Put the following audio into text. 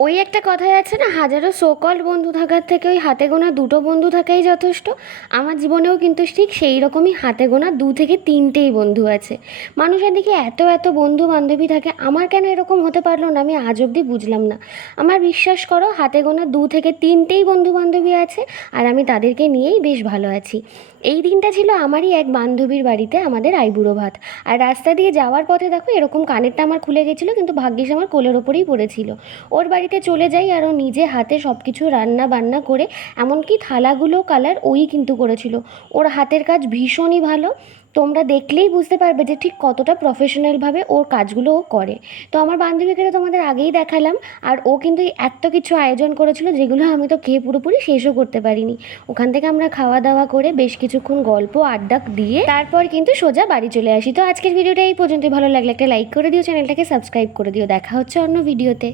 ওই একটা কথাই আছে না, হাজারো সোকল বন্ধু থাকার থেকে ওই হাতে গোনা দুটো বন্ধু থাকাই যথেষ্ট। আমার জীবনেও কিন্তু ঠিক সেই রকমই হাতে গোনা 2 থেকে 3টেই বন্ধু আছে। মানুষের দিকে এত এত বন্ধু বান্ধবী থাকে, আমার কেন এরকম হতে পারলো না আমি আজ অবধি বুঝলাম না। আমার বিশ্বাস করো, হাতে গোনা 2 থেকে 3টেই বন্ধু বান্ধবী আছে, আর আমি তাদেরকে নিয়েই বেশ ভালো আছি। এই দিনটা ছিল আমারই এক বান্ধবীর বাড়িতে আমাদের আইবুড়ো ভাত। আর রাস্তা দিয়ে যাওয়ার পথে দেখো এরকম কানেরটা আমার খুলে গেছিলো, কিন্তু ভাগ্যিস আমার কোলের ওপরেই পড়েছিল। ওর বাড়িতে চলে যাই আর ও নিজে হাতে সব কিছু রান্না বান্না করে, এমনকি থালাগুলো কালার ওই কিন্তু করেছিল। ওর হাতের কাজ ভীষণই ভালো। তোমরা দেখলেই বুঝতে পারবে যে ঠিক কতটা প্রফেশনালভাবে ওর কাজগুলো ও করে। তো আমার বান্ধবীকে তো তোমাদের আগেই দেখালাম। আর ও কিন্তু এত কিছু আয়োজন করেছিল, যেগুলো আমি তো খেয়ে পুরোপুরি শেষও করতে পারিনি। ওখান থেকে আমরা খাওয়া দাওয়া করে বেশ কিছুক্ষণ গল্প আড্ডা দিয়ে তারপর কিন্তু সোজা বাড়ি চলে আসি। তো আজকের ভিডিওটা এই পর্যন্ত। ভালো লাগলে একটা লাইক করে দিও, চ্যানেলটাকে সাবস্ক্রাইব করে দিও। দেখা হচ্ছে অন্য ভিডিওতে।